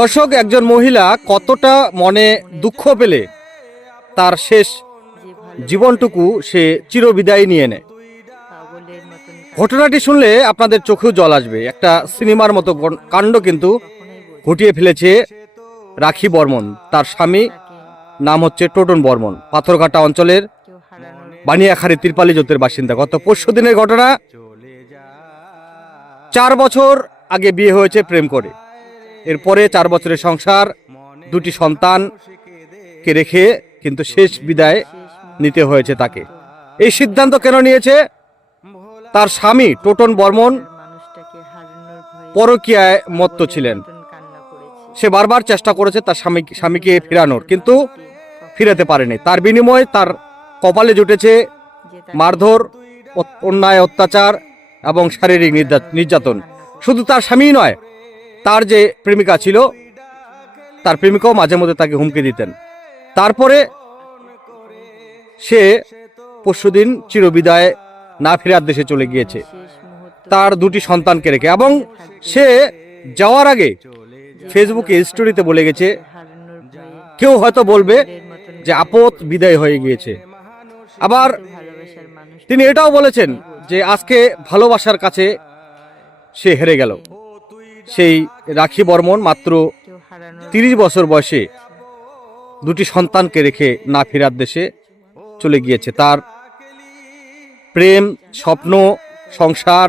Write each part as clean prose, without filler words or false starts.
দর্শক, একজন মহিলা কতটা মনে দুঃখ পেলে তার শেষ জীবনটুকু সে চিরবিদায় নিয়ে নেয়। ঘটনাটি শুনলে আপনাদের চোখেও জল আসবে। একটা সিনেমার মতো কাণ্ড কিন্তু ঘটিয়ে ফেলেছে রাখি বর্মন। তার স্বামী নাম হচ্ছে টোটন বর্মন, পাথরঘাটা অঞ্চলের বানিয়াখালী তিরপালি জোতের বাসিন্দা। গত পরশু দিনের ঘটনা। 4 বছর আগে বিয়ে হয়েছে প্রেম করে। এরপরে 4 বছরের সংসার, 2টি সন্তানকে রেখে কিন্তু শেষ বিদায় নিতে হয়েছে তাকে। এই সিদ্ধান্ত কেন নিয়েছে? তার স্বামী টোটন বর্মন পরকীয়ায় মত্ত ছিলেন। সে বারবার চেষ্টা করেছে তার স্বামীকে ফেরানোর, কিন্তু ফিরাতে পারেনি। তার বিনিময়ে তার কপালে জুটেছে মারধর, অন্যায়, অত্যাচার এবং শারীরিক নির্যাতন। শুধু তার স্বামী নয়, তার যে প্রেমিকা ছিল, তার প্রেমিকাও মাঝে মধ্যে তাকে হুমকি দিতেন। তারপরে সে পরশুদিন চিরবিদায় না ফেরার দেশে চলে গিয়েছে তার 2টি সন্তানকে রেখে। এবং সে যাওয়ার আগে ফেসবুকে স্টোরিতে বলে গেছে, কেউ হয়তো বলবে যে আপদ বিদায় হয়ে গিয়েছে। আবার তিনি এটাও বলেছেন যে আজকে ভালোবাসার কাছে সে হেরে গেল। সেই রাখি বর্মন মাত্র 30 বছর বয়সে 2টি সন্তানকে রেখে না ফেরার দেশে চলে গিয়েছে। তার প্রেম, স্বপ্ন, সংসার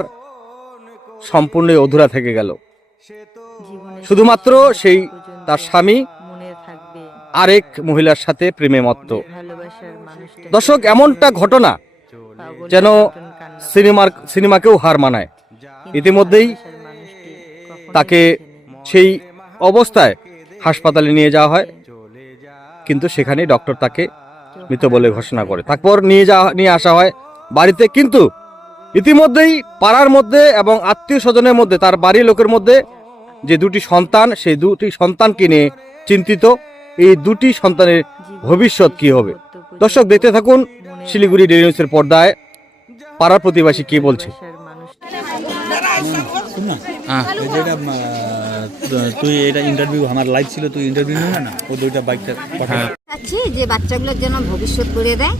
সম্পূর্ণ অধুরা থেকে গেল। শুধুমাত্র সেই তার স্বামী আরেক মহিলার সাথে প্রেমে মত্ত। দর্শক, এমনটা ঘটনা যেন সিনেমাকেও হার মানায়। ইতিমধ্যেই তাকে সেই অবস্থায় হাসপাতালে নিয়ে যাওয়া হয়, কিন্তু সেখানে ডক্টর তাকে মৃত বলে ঘোষণা করে। তারপর নিয়ে আসা হয় বাড়িতে। কিন্তু ইতিমধ্যেই পাড়ার মধ্যে এবং আত্মীয় স্বজনের মধ্যে, তার বাড়ির লোকের মধ্যে যে 2টি সন্তান, সেই 2টি সন্তানকে নিয়ে চিন্তিত। এই 2টি সন্তানের ভবিষ্যৎ কি হবে? দর্শক, দেখতে থাকুন শিলিগুড়ি ডেইলি নিউজের পর্দায় পাড়ার প্রতিবেশী কি বলছে। তুই এটা ইন্টারভিউ আমার লাইভ ছিল, তুই ইন্টারভিউ নিও না, ও 2টা বাইকটা চাচ্ছি যে বাচ্চাগুলোর জন্য ভবিষ্যৎ করে দেয়।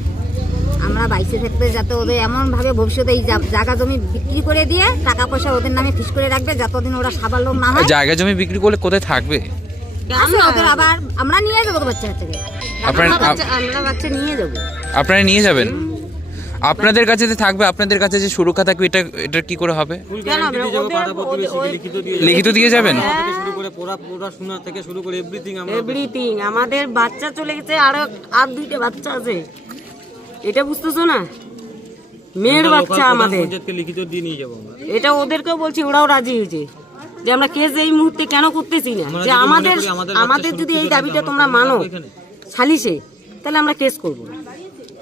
আমরা বাইসে থাকতে যাতে ওদের এমনভাবে ভবিষ্যতে এই জায়গা জমি বিক্রি করে দিয়ে টাকা পয়সা ওদের নামে ফিস করে রাখবে, যতদিন ওরা স্বাবলম্ব না হয়। জায়গা জমি বিক্রি করলে কোথায় থাকবে? ওদের আবার আমরা নিয়ে যাবো বাচ্চাকে, আমরা বাচ্চা নিয়ে যাবো। আপনারা নিয়ে যাবেন? আপনাদের কাছে যে থাকবে, আপনাদের কাছে যে সুরক্ষা থাকবে, এটা কি করে হবে? লিখিত দিয়ে যাবেন? এভরিথিং আমাদের বাচ্চা চলে গেছে, আর 2টা বাচ্চা আছে, এটা বুঝতেছো না? মেয়ের বাচ্চা আমাদের লিখিত দিয়ে নিয়ে যাবো। এটা ওদেরকেও বলছি, ওরাও রাজি হয়েছে যে আমরা কেস এই মুহূর্তে কেন করতেছি না, যে আমাদের যদি এই দাবিটা তোমরা মানো সালিশে, তাহলে আমরা কেস করবো।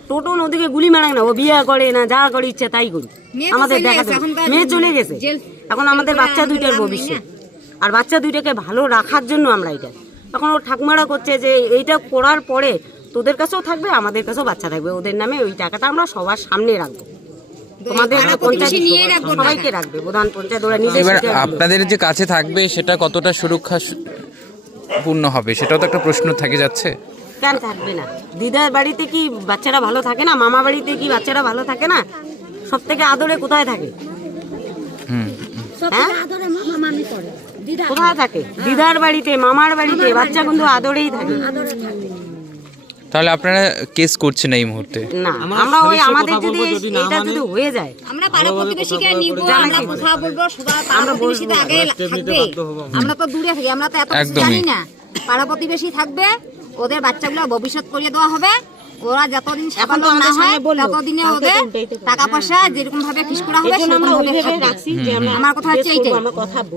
টোটন ওদিকে গুলি মারাক না, ও বিয়ে করে না, যা করে ইচ্ছা তাই করি। আমাদের দেখা মেয়ে চলে গেছে, এখন আমাদের বাচ্চা 2টার ভবিষ্যৎ, আর বাচ্চা 2টাকে ভালো রাখার জন্য আমরা এটা এখন ও ঠাকুমারা করছে যে এইটা করার পরে তোদের কাছেও থাকবে, আমাদের কাছেও বাচ্চা থাকবে, ওদের নামে ওই টাকাটা আমরা সবার সামনে রাখবো, তোমাদের পঞ্চায়েত সবাইকে রাখবে, প্রধান পঞ্চায়েত ওরা নিজে। এবার আপনাদের যে কাছে থাকবে সেটা কতটা সুরক্ষা পূর্ণ হবে, সেটাও তো একটা প্রশ্ন থেকে যাচ্ছে। কেন থাকবে না? দিদার বাড়িতে কি বাচ্চারা ভালো থাকে না? মামা বাড়িতে কি বাচ্চারা ভালো থাকে না? সব থেকে আদরে কোথায় থাকে? কোথায় থাকে? দিদার বাড়িতে, মামার বাড়িতে বাচ্চা কিন্তু আদরেই থাকে। তাহলে আপনারা কেস করছেন এই মুহূর্তে? না, আমরা ওই আমাদের যদি এটা যদি হয়ে যায়, আমরা পাড়া প্রতিবেশীকে নিব, আমরা কথা বলবো, আমরা প্রতিবেশীতে আগে থাকবে। আমরা তো দূরে থাকি, আমরা তো এত জানি না। পাড়া প্রতিবেশী থাকবে, ওদের বাচ্চাগুলো ভবিষ্যৎ করে দেওয়া হবে। ওরা যতদিন স্বাবলম্বী না হয় ততদিনে ওদের টাকা পয়সা যেরকম ভাবে ফিস করা হবে সেরকম ভাবে রাখছি। আমার কথা হচ্ছে এইটাই।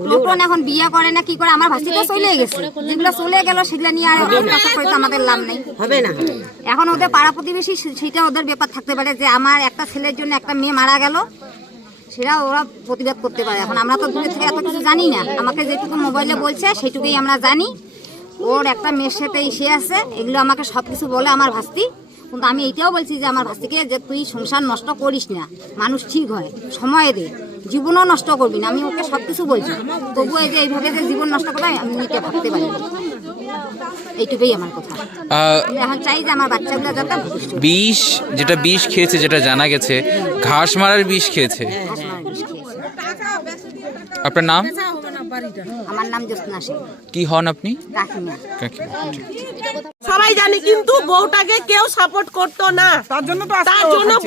টোটন এখন বিয়ে করে না কি করে, আমার ভাসি তো চলে গেছে, যেগুলো চলে গেল সেগুলো নিয়ে আর আশা করে তো আমাদের লাভ নেই, হবে না। এখন ওদের পাড়া প্রতিবেশী সেটা ওদের ব্যাপার থাকতে পারে যে আমার একটা ছেলের জন্য একটা মেয়ে মারা গেল, সেটা ওরা প্রতিবাদ করতে পারে। এখন আমরা তো দূরে থেকে এত কিছু জানি না, আমাকে যেটুকু মোবাইলে বলছে সেটুকুই আমরা জানি। ওর একটা মেয়ের সাথে ইসে আছে, এগুলো আমাকে সব কিছু বলে আমার ভাস্তি। কিন্তু আমি এইটাও বলছি যে আমার ভাস্তিকে যে তুই সংসার নষ্ট করিস না, মানুষ ঠিক হয়, সময় দে। জীবনও নষ্ট করবি না, আমি ওকে সবকিছু বলছি, তবু এই যে এইভাবে যে জীবন নষ্ট করবে আমি নিতে ভাবতে পারি না। এইটুকুই আমার কথা। আমি এখন চাই যে আমার বাচ্চাগুলো যাতে ভবিষ্যৎ বিষ, যেটা বিষ খেয়েছে, যেটা জানা গেছে ঘাস মারার বিষ খেয়েছে। ঘাস মারার বিষ খেয়েছে। আপনার নাম? আমার নাম জ্যোৎস্না সেন, কি হন আপনি? কাকিমা। কাকিমা। সবাই জানে, কিন্তু বউটাকে কেউ সাপোর্ট করতো না। তার জন্য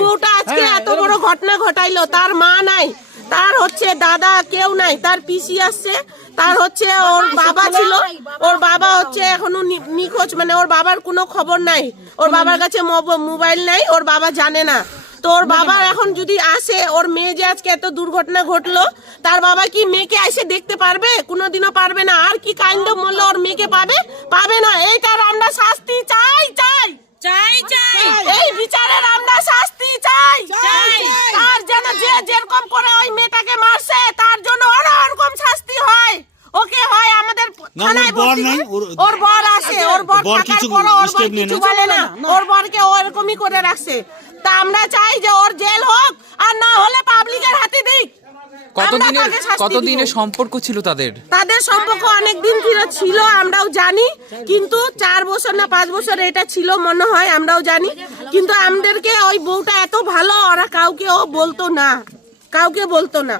বউটা আজকে এত বড় ঘটনা ঘটাইলো। তার মা নাই, তার হচ্ছে দাদা কেউ নাই, তার পিসি আসছে, তার হচ্ছে ওর বাবা ছিল, ওর বাবা হচ্ছে এখনো নিখোঁজ, মানে ওর বাবার কোনো খবর নাই, ওর বাবার কাছে মোবাইল নাই, ওর বাবা জানে না। তো ওর বাবা এখন যদি আসে, ওর মেয়ে যে আজকে এত দুর্ঘটনা ঘটলো, তার বাবা কি মেয়েকে এসে দেখতে পারবে? কোনোদিনও পারবে না। আর কি কাইন্ড অফ মূল্য ওর মেয়েকে পাবে না। এইটার আমরা শাস্তি চাই চাই চাই চাই, এই বিচারের আমরা শাস্তি চাই চাই। আর যেন যে যেরকম করে ওই মেয়েটাকে মারছে, তার জন্য ওরকম শাস্তি হয়। ওকে হয় আমাদের থানায় ভর্তি করে। ওর বর আসে, ওর বর থাকার পর ওর বর কিছু বলে না, ওর বরকে ওরকমই করে রাখছে। তা আমরা চাই যে ওর জেল হোক, আর না হলে পাবলিকের হাতে দিক। কতদিনের সম্পর্ক ছিল তাদের? তাদের সম্পর্ক অনেক দিন ছিল, আমরাও জানি, কিন্তু 4 বছর না 5 বছর এটা ছিল মনে হয়, আমরাও জানি। কিন্তু আমাদেরকে ওই বউটা এত ভালো, ওরা কাউকেও বলতো না, কাউকে বলতো না।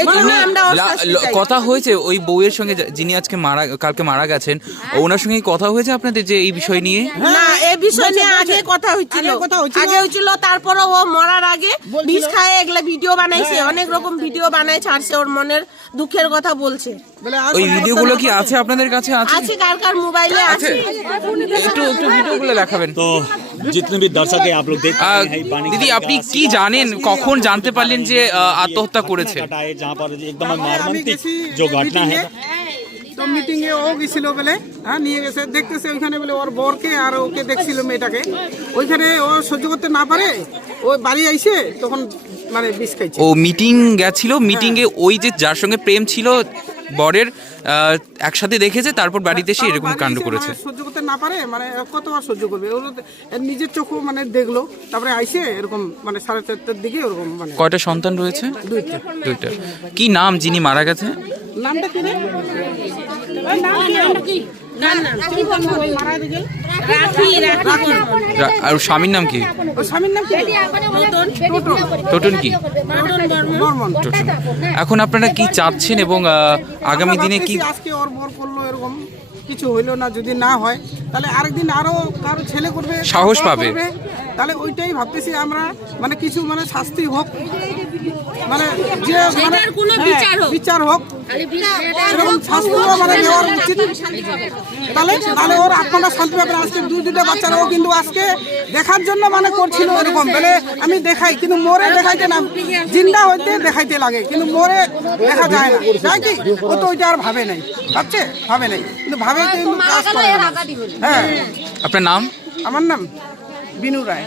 এই জন্য আমরা ওর শাস্তি চাই। কথা হয়েছে ওই বউয়ের সঙ্গে, যিনি আজকে কালকে মারা গেছেন, ওনার সঙ্গে কথা হয়েছে আপনাদের যে এই বিষয় নিয়ে? না, এই বিষয় নিয়ে আগে কথা হয়েছিল, তারপরে ও মরার আগে বিষ খায় এগুলা ভিডিও বানাইছে, অনেক রকম ভিডিও বানাই ছাড়ছে, ওর মনের দুঃখের কথা বলছে। ওই ভিডিওগুলো কি আছে আপনাদের কাছে? আছে, কার মোবাইলে আছে। একটু ভিডিওগুলো দেখাবেন তো जितने भी दर्शक है आप लोग देख रहे हैं पानी দিদি, আপনি কি জানেন, কখন জানতে পারলেন যে আত্মহত্যা করেছে? जहाँ पर एकदम मर्मांतिक जो घटना है। তো মিটিং এ ও গেছিল বলে, হ্যাঁ নিয়ে গেছে, দেখতেছে ওইখানে বলে ওর বরকে আর ওকে দেখছিল মেয়েটাকে, ওইখানে ও সহ্য করতে না পারে ওই বাড়ি আইসে তখন মানে বিষ খাইছে। ও মিটিং গেছিল, মিটিং এ ওই যে যার সঙ্গে প্রেম ছিল বরের, একসাথে দেখেছে, তারপর বাড়িতে এসে এরকম কাণ্ড করেছে। সহ্য করতে না পারে, মানে কতবার সহ্য করবে, ওর নিজের চোখও মানে দেখলো, তারপরে আইসে এরকম মানে 4:30টার দিকে ওরকম। মানে কয়টা সন্তান রয়েছে? দুইটা। কি নাম যিনি মারা গেছে? নামটা কি রে? আর স্বামীর নাম কি? ওর স্বামীর নাম কি? টোটন কি? বর্মন। টোটন। এখন আপনারা কি চাচ্ছেন এবং আগামী দিনে কি? আজকে ওর বর করলো, এরকম কিছু হইলো না, যদি না হয় তাহলে আরেকদিন আরো কারো ছেলে করবে, সাহস পাবে, তাহলে ওইটাই ভাবতেছি আমরা, মানে কিছু মানে শাস্তি হোক, মানে যে মানে বিচার হোক, এরকম শাস্তি মানে দেওয়ার উচিত। তাহলে ওর আপনারা শান্তি পাবেন। আজকে দুইটা বাচ্চারা ও কিন্তু আজকে দেখার জন্য মানে করছিল এরকম, বলে আমি দেখাই, কিন্তু মোরে দেখাইতে না, জিন্দা হইতে দেখাইতে লাগে, কিন্তু মোরে দেখা যায় না, যায় কি? ও তো ওইটা আর ভাবে নাই, ভাবে নাই, কিন্তু ভাবে কাজ করে না। হ্যাঁ। আপনার নাম? আমার নাম বিনু রায়।